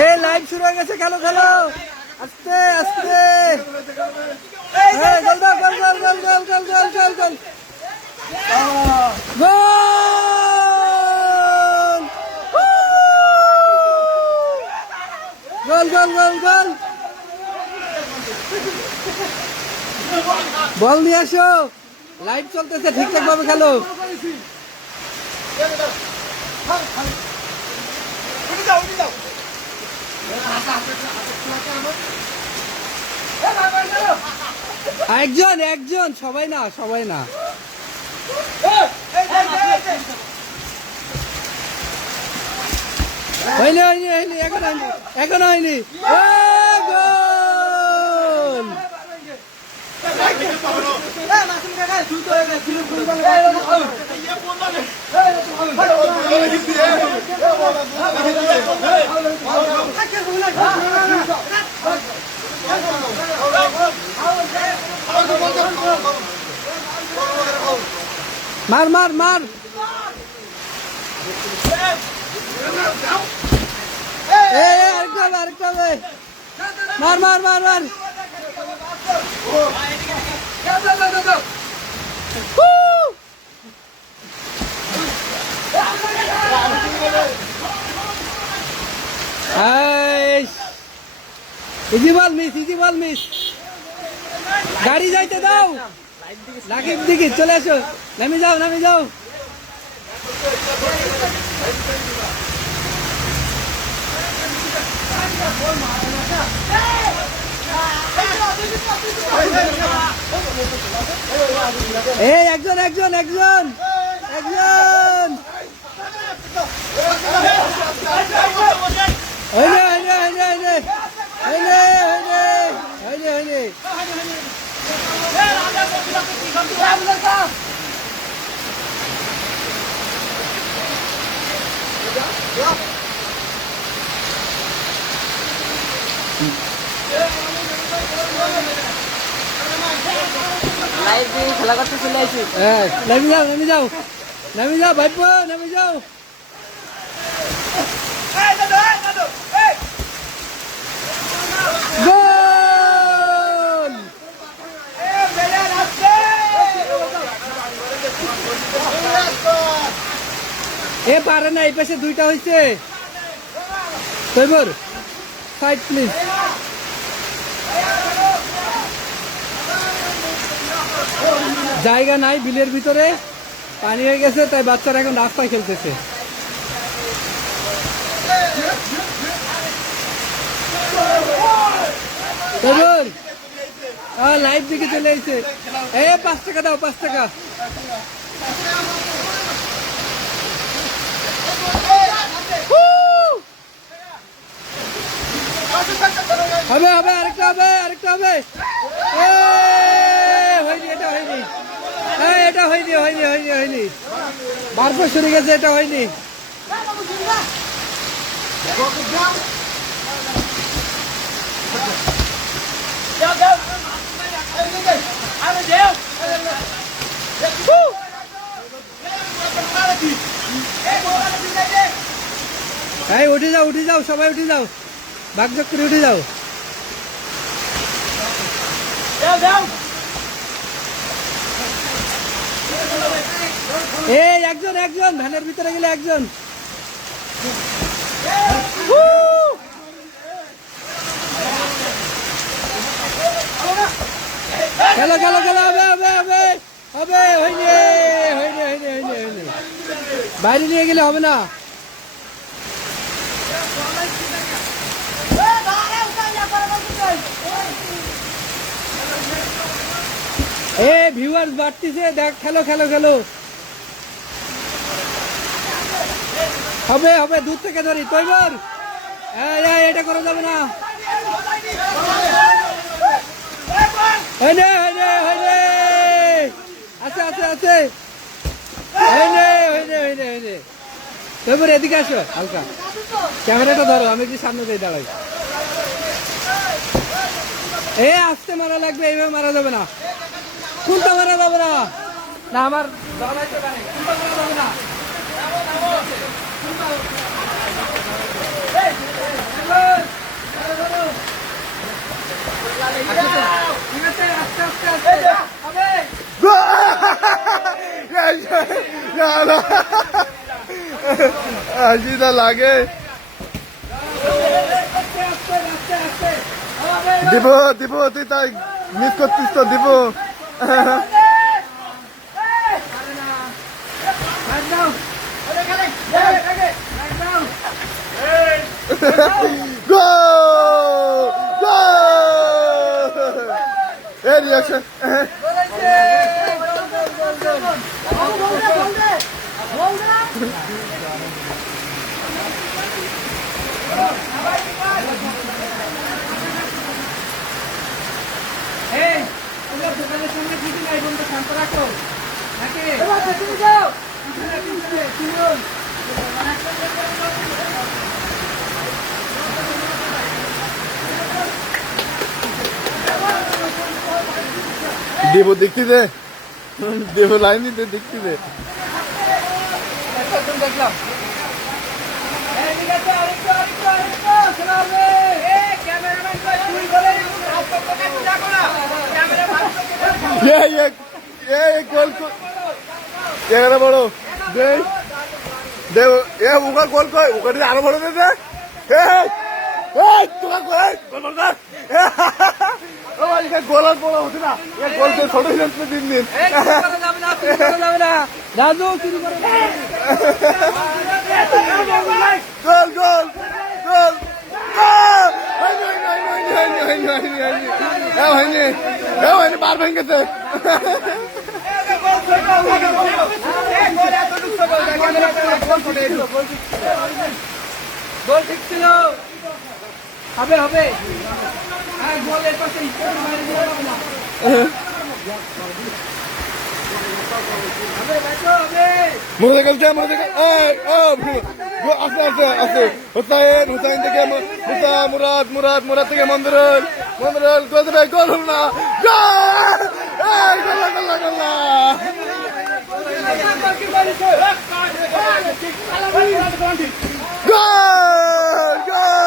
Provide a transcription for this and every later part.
এই লাইভ শুরু হয়ে গেছে, খেলো খেলো আস্তে আস্তে। গোল দাও, গোল গোল গোল গোল গোল গোল গোল গোল গোল গোল গোল গোল। বল নিয়ে আসো, লাইভ চলতেছে, ঠিকঠাক ভাবে খেলো। একজন একজন, সবাই না সবাই না। হয়নি হয়নি হয়নি, এখন হয়নি, এখন হয়নি। গোল! মার মার মার, আরেকটা হবে, আরেকটা হবে, মার মার মার মার। Easy ball miss, easy ball miss. গাড়ি যাইতে দাও, নাকিব দিকে চলে আসো, নামে যাও নামে যাও। এই একজন একজন একজন একজন। হইলে হইলে হইলে হইলে হইলে হইলে হইলে হইলে। খেলা করতে চলে আসি। নামি যাও নামি যাও নামি যাও ভাইপো, নামি যাও। গোল! এ পারে না, এই পাশে দুইটা হয়েছে। তৈবর সাইড প্লিজ। জায়গা নাই বিলের ভিতরে, পানি হয়ে গেছে, তাই বাচ্চারা এখন রাস্তায় খেলতেছে। লাইভ দিকে চলে এসেছে। 5 টাকা দাও, 5 টাকা। হবে হবে, আরেকটা হবে, আরেকটা হবে। হয়নি, এটা হয়নি, এটা হয়নি হয়নি হয়নি হয়নি। বারবার সরে গেছে, এটা হয়নি। উঠে যাও উঠে যাও, সবাই উঠে যাও, ভাগযোগ করে উঠে যাও। এই একজন একজন, ভ্যানের ভিতরে গেলে একজন। খেলো খেলো খেলো, হবে হবে হবে হবে। হয়নি হয়নি হয়নি হয়নি হয়নি, বাইরে নিয়ে গেলে হবে না। ভিউয়ার্স বাড়তিছে, দেখ, খেলো খেলো খেলো। হবে হবে, দূর থেকে ধরি। তৈবর, এটা করা যাবে না। হয়নি হয়নি হয়নি, আছে আছে আছে। হয়নি হয়নি হয়নি হয়নি। তৈবর এদিকে আসো, হালকা ক্যামেরাটা ধরো, আমি একটু সামনে দিয়ে দাঁড়াই। আস্তে মারা লাগবে, এইভাবে মারা যাবে না। কোনটা মারা যাবে না? না আমার যাবে না। হাসিটা লাগে। দিব দিব, তুই তাই মিস করতিস তো, দিব। রিয়াকশন দোকানের সামনে কিছু নাই, বন্ধু শান্ত রাখো নাকি যাও। দেব দেখতে দে, দেব লাইন দিতে দেখতে দে। দেখলাম বড় দে দে, ওকা গোল কয়, ওকা আরো বড় দে দে। গোল আর বড় হচ্ছে না, গোল ছোট হয়ে যাচ্ছে দিন দিন। গোল গোল গোল হয়নি, বার ভেঙে গেছে। গোল ঠিক ছিল, হবে হবে। গোলের পাশে মুরাদ খেলছে, মুরাদ আস্তে আস্তে আস্তে, হুসাইন, হুসাইন থেকে মুরাদ, মুরাদ, মুরাদ থেকে মন্দিরুল, মন্দিরুল গোল দেবে, গোল হল না, গোল! গোল্লা গোল্লা গোল্লা! গোল! গোল!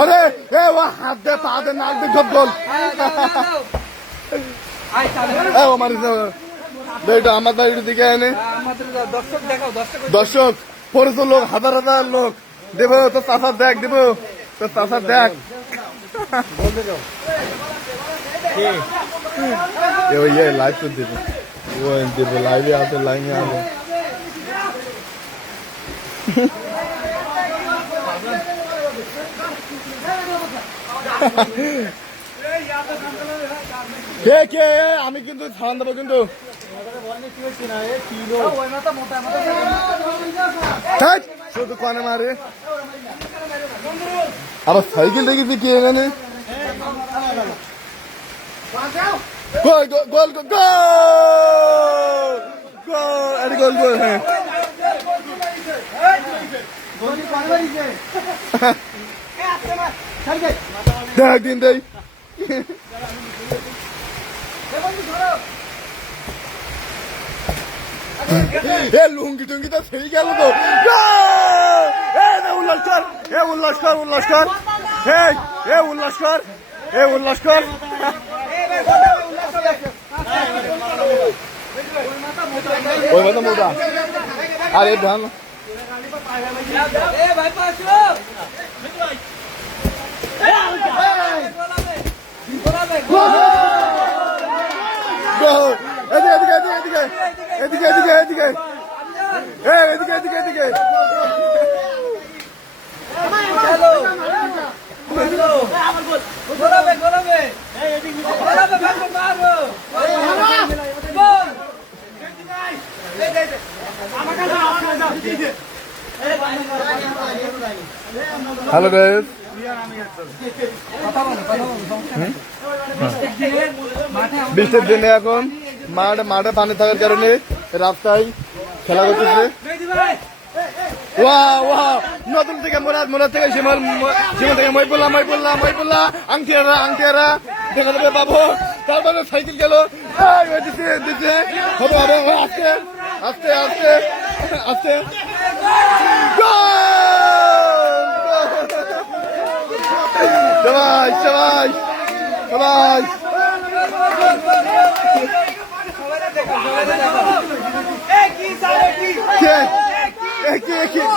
ওরে হাত দে, পা দে, নাক দে, সব গোল। ও মারিস আমার বাড়ির দিকে এনে দর্শক পরিত লোক, হাজার হাজার লোক দেব, তো চাষার দেখ, দেব তো চাষার দেখ। লাইভ তো দেব, দেব লাইভে আছে, লাইনে আছে। কে কে আমি কিন্তু ছাড়ান দেবো কিন্তু। শুধু কানে মারে, আবার সাইকেল দেখেছি কি এখানে। গোল গোল গোল গোল গোল গোল, হ্যাঁ দেখ দিন দেই। লুঙ্গি টুঙ্গি তো সেই গেল তো। উল্লাস কর, উল্লাস কর, উল্লাস কর, উল্লাস কর, উল্লাস কর। ওই মতো মোটা আরে ধান এদিকে এদিকে এদিকে এদিকে এদিকে এদিকে এদিকে এদিকে হ্যালো গাইস, বৃষ্টির দিনে এখন মাঠে পানি থাকার কারণে রাস্তায় খেলা করতেছে। নতুন থেকে মোরাদ থেকে শিমল থেকে মহিবুল্লাহ আংটিয়ারা দেখা যাবে বাবু। তারপরে সাইকেল গেল দিচ্ছে দিচ্ছে হবে হবে আস্তে আস্তে আস্তে আস্তে সবাই সবাই সবাই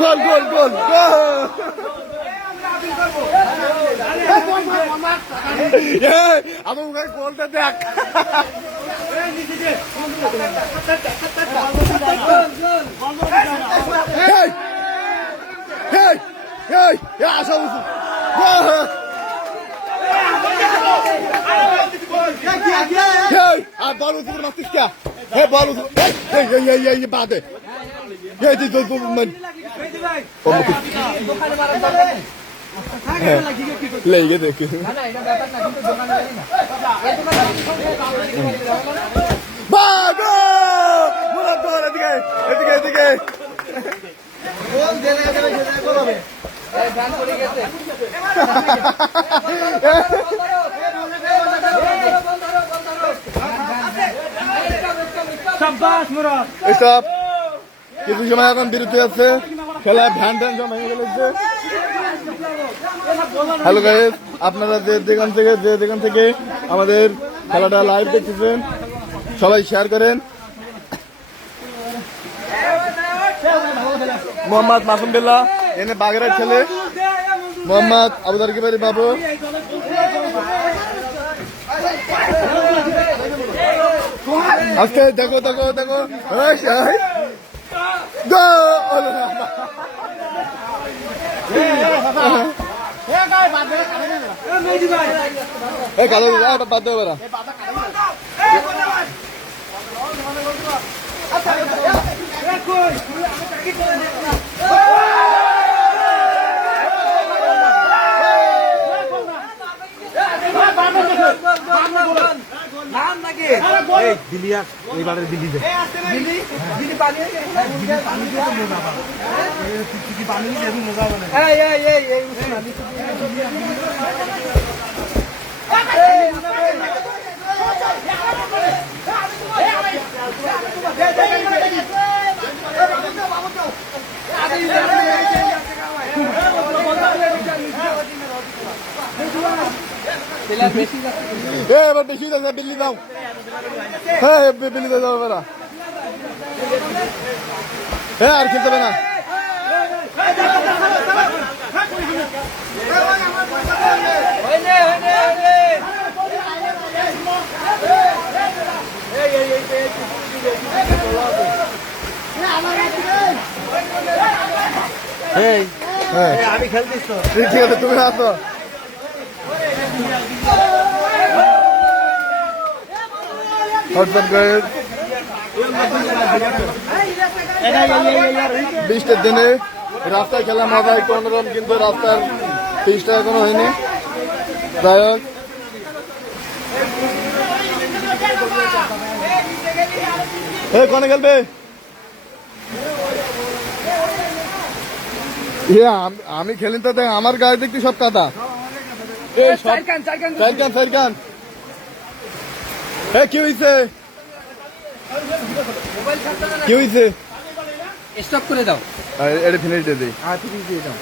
গোল গোল গোল আমার গোলটা দেখ আসা উচিত আর বল উচিত মারতিস কে হে বল উচিত বাদে লেগে দেখে এদিকে এদিকে এদিকে এসব কিছু সময় এখন বিরতি আছে খেলা ভ্যান ট্যান সব ভেঙে ফেলেছে। হ্যালো গাইস, আপনারা যে যেখান থেকে আমাদের খেলাটা লাইভ দেখতেছেন সবাই শেয়ার করেন। মোহাম্মদ মাসুম বিল্লাহ এনে বাগেরহাট ছেলে, মোহাম্মদ আবুদার কিবারি বাবু, আজকে দেখো দেখো দেখো কালো বাদ দেবে না। এবার বেশি যাচ্ছে, বিল্লি দাও, হ্যাঁ বিল্লি দাও এবার, হ্যাঁ আর খেলতে হবে না। আমি খেলতিস তো, ঠিক আছে তুমি আসো। বৃষ্টির দিনে রাস্তায় খেলা মজা একটু অন্যরকম, কিন্তু রাস্তার পিচটা এখনো হয়নি। যাই হোক, কনে খেলবে? আমি খেলেন তো দেখ, আমার গায়ে দেখতে সব কাদা। কি হয়েছে? কি হয়েছে? স্টপ করে দাও, এটা ফিনিশ দিয়ে দিই। ফিনিশ দিয়ে দাও।